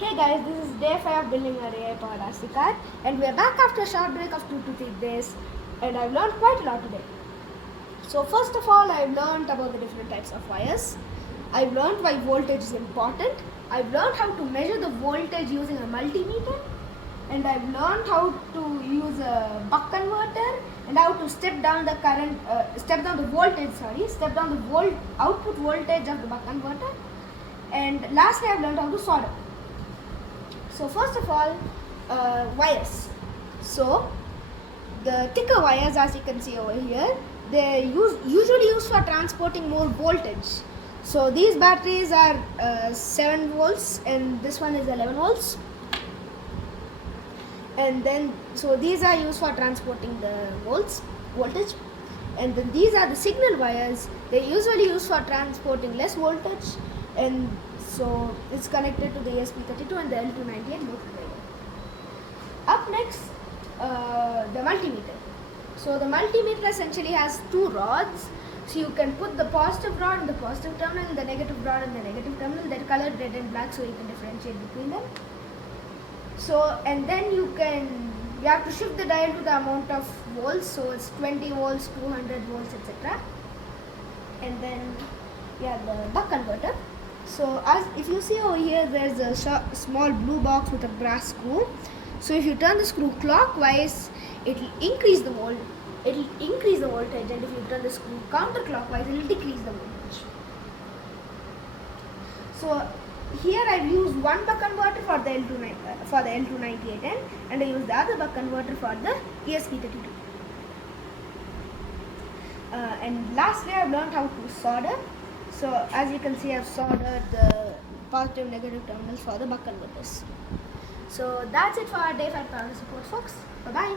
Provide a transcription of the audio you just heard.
Hey guys, this is day 5 of building a AI powered RC car, and we are back after a short break of 2 to 3 days, and I've learned quite a lot today. So first of all, I've learned about the different types of wires. I've learned why voltage is important. I've learned how to measure the voltage using a multimeter, and I've learned how to use a buck converter and how to step down the output voltage of the buck converter. And lastly, I've learned how to solder. So first of all, wires. So the thicker wires, as you can see over here, they usually used for transporting more voltage. So these batteries are 7 volts and this one is 11 volts. And then, so these are used for transporting the voltage. And then these are the signal wires. They usually used for transporting less voltage. And so it's connected to the ESP32 and the L298 both together. Up next, the multimeter. So the multimeter essentially has two rods. So you can put the positive rod in the positive terminal and the negative rod in the negative terminal. They're colored red and black so you can differentiate between them. So, and then you have to shift the dial to the amount of volts. So it's 20 volts, 200 volts, etc. And then the buck converter. So as if you see over here, there's a small blue box with a brass screw. So if you turn the screw clockwise, it'll increase the voltage, and if you turn the screw counterclockwise, it'll decrease the voltage. So here I've used one buck converter for the L298N, and I used the other buck converter for the ESP32. And lastly, I've learned how to solder. So as you can see, I've soldered the positive and negative terminals for the buck converters. So that's it for our day 5 power support, folks. Bye bye.